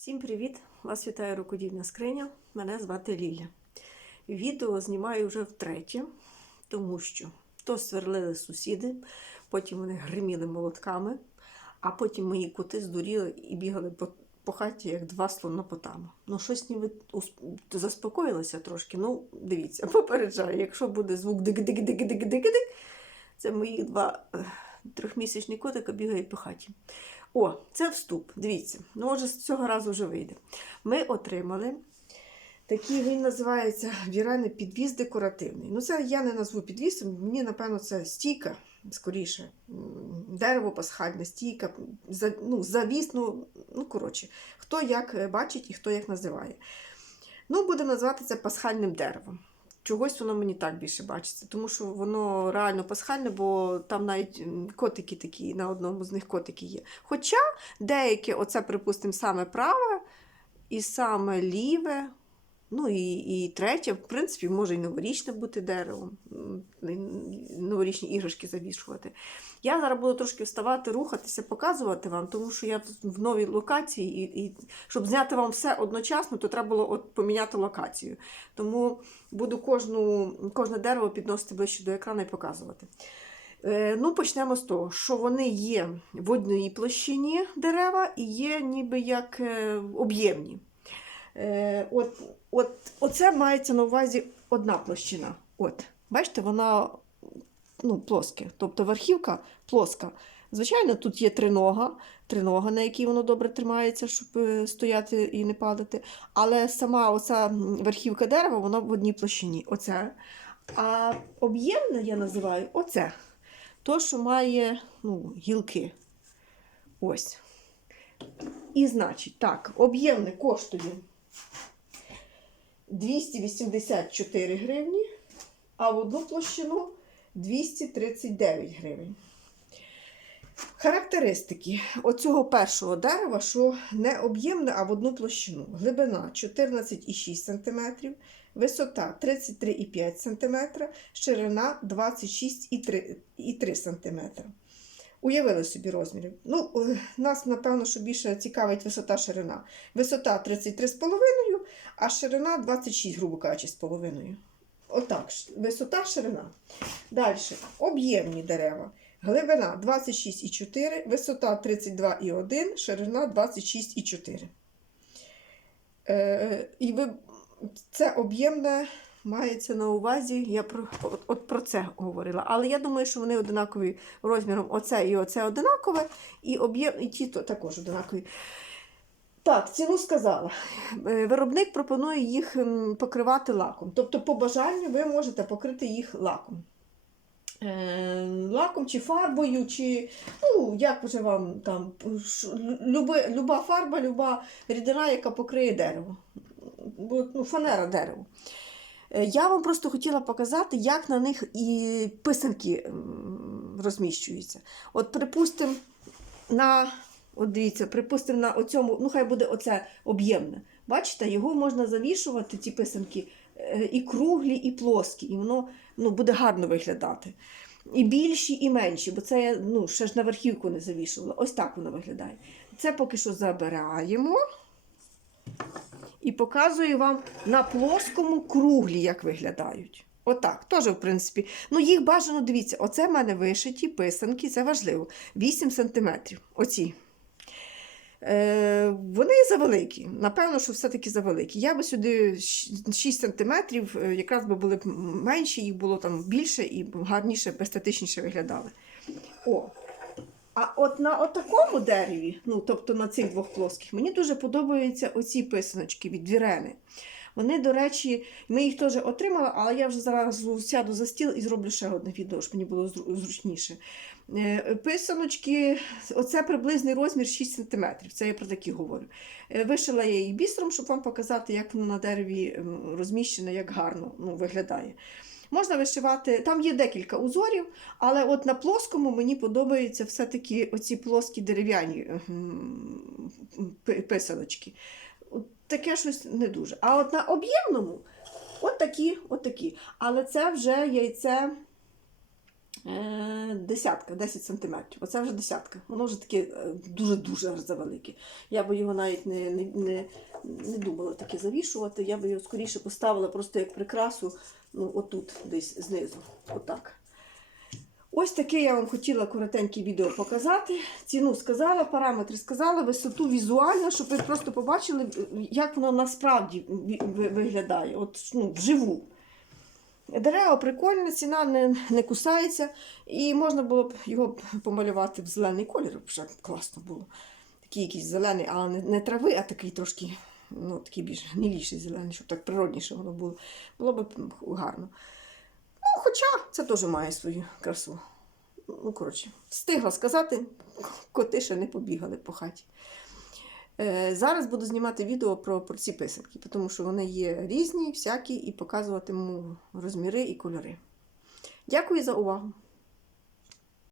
Всім привіт! Вас вітає рукодільна скриня. Мене звати Ліля. Відео знімаю вже втретє, тому що то сверлили сусіди, потім вони гриміли молотками, а потім мої коти здуріли і бігали по, по хаті, як два слонопотами. Ну, щось ніби заспокоїлося трошки. Ну, дивіться, попереджаю, якщо буде звук дик-дик-дик-дик-дик-дик, це мої два е, трьохмісячні котика бігають по хаті. О, це вступ. Дивіться, ну може з цього разу вже вийде. Ми отримали такий, він називається вірений підвіз декоративний. Ну, це я не назву підвісом, мені, напевно, це стійка, скоріше. Дерево пасхальне, стійка, ну, завіс, ну, ну, коротше, хто як е, бачить і хто як називає. Ну, будемо називати це пасхальним деревом. Чогось воно мені так більше бачиться, тому що воно реально пасхальне, бо там навіть котики такі, на одному з них котики є. Хоча деяке, оце, припустимо, саме праве і саме ліве, ну і, і третє, в принципі, може і новорічне бути і новорічні іграшки завішувати. Я зараз буду трошки вставати, рухатися, показувати вам, тому що я в новій локації, і, і щоб зняти вам все одночасно, то треба було от поміняти локацію. Тому буду кожну, кожне дерево підносити ближче до екрану і показувати. Е, ну, почнемо з того, що вони є в одній площині дерева і є ніби як е, об'ємні. Е, от, от, оце мається на увазі одна площина. От, бачите, вона ну, плоске, тобто верхівка плоска. Звичайно, тут є тринога, тринога, на якій воно добре тримається, щоб е, стояти і не падати. Але сама оця верхівка дерева, вона в одній площині. Оце. А об'ємне я називаю оце. То, що має ну, гілки. Ось. І значить, так, об'ємне коштує 284 гривні, а в одну площину 239 гривень. Характеристики оцього першого дерева, що не об'ємне, а в одну площину. Глибина 14,6 см, висота 33,5 см, ширина 26,3 см. Уявили собі розміри. Ну, е, нас, напевно, що більше цікавить висота ширина. Висота 33,5, а ширина 26, грубо кажучи, з половиною. Отак, висота, ширина. Далі, об'ємні дерева. Глибина 26,4, висота 32,1, ширина 26,4. Е, і ви, це об'ємне мається на увазі, я про, от, от про це говорила. Але я думаю, що вони одинакові розміром. Оце і оце одинакове, і об'єм, і ті то також одинакові. Так, ціну сказала. Е, Виробник пропонує їх покривати лаком. Тобто, по бажанню ви можете покрити їх лаком. Е, Лаком чи фарбою, чи ну, як вже вам там люби, люба фарба, люба рідина, яка покриє дерево. Бо, Ну, фанера дерево. Е, Я вам просто хотіла показати, як на них і писанки розміщуються. От, припустимо, на, от припустимо, на оцьому, ну хай буде оце об'ємне. Бачите, його можна завішувати, ці писанки, е, і круглі, і плоскі, і воно ну, буде гарно виглядати. І більші, і менші, бо це я ну, ще ж на верхівку не завішувала. Ось так воно виглядає. Це поки що забираємо. І показую вам на плоскому круглі, як виглядають. Отак, теж, в принципі. Ну, їх бажано, дивіться, оце в мене вишиті писанки, це важливо. 8 см. Оці. Е, вони завеликі. Напевно, що все-таки завеликі. Я би сюди 6 см, якраз би були б менші, їх було там більше і гарніше, естетичніше виглядали. О, а от на такому дереві, ну тобто на цих двох плоских, мені дуже подобаються оці писаночки від Вірени. Вони, до речі, ми їх теж отримали, але я вже зараз сяду за стіл і зроблю ще одне відео, щоб мені було зручніше. Е, Писаночки, оце приблизний розмір 6 см. Це я про такі говорю. Е, Вишила я її бісером, щоб вам показати, як воно на дереві розміщене, як гарно ну, виглядає. Можна вишивати, там є декілька узорів, але от на плоскому мені подобаються все-таки оці плоскі дерев'яні писаночки. Таке щось не дуже. А от на об'ємному от такі, от такі. Але це вже яйце Десятка, 10 сантиметрів. Оце вже десятка. Воно вже таке е, дуже-дуже завелике. Я би його навіть не, не, не, не думала таке завішувати. Я би його скоріше поставила просто як прикрасу, ну, отут, десь знизу. Отак. Ось таке я вам хотіла коротеньке відео показати. Ціну сказала, параметри сказала, висоту візуально, щоб ви просто побачили, як воно насправді виглядає. От, ну, вживу. Дерево прикольне, ціна не, не кусається, і можна було б його помалювати в зелений колір, вже класно було. Такий якийсь зелений, але не, не трави, а такий трошки, ну, такий більш гниліший зелений, щоб так природніше воно було. Було б гарно. Ну, хоча це теж має свою красу. Ну, коротше, встигла сказати, коти ще не побігали по хаті. Е, Зараз буду знімати відео про, про ці писанки, тому що вони є різні, всякі, і показуватиму розміри і кольори. Дякую за увагу!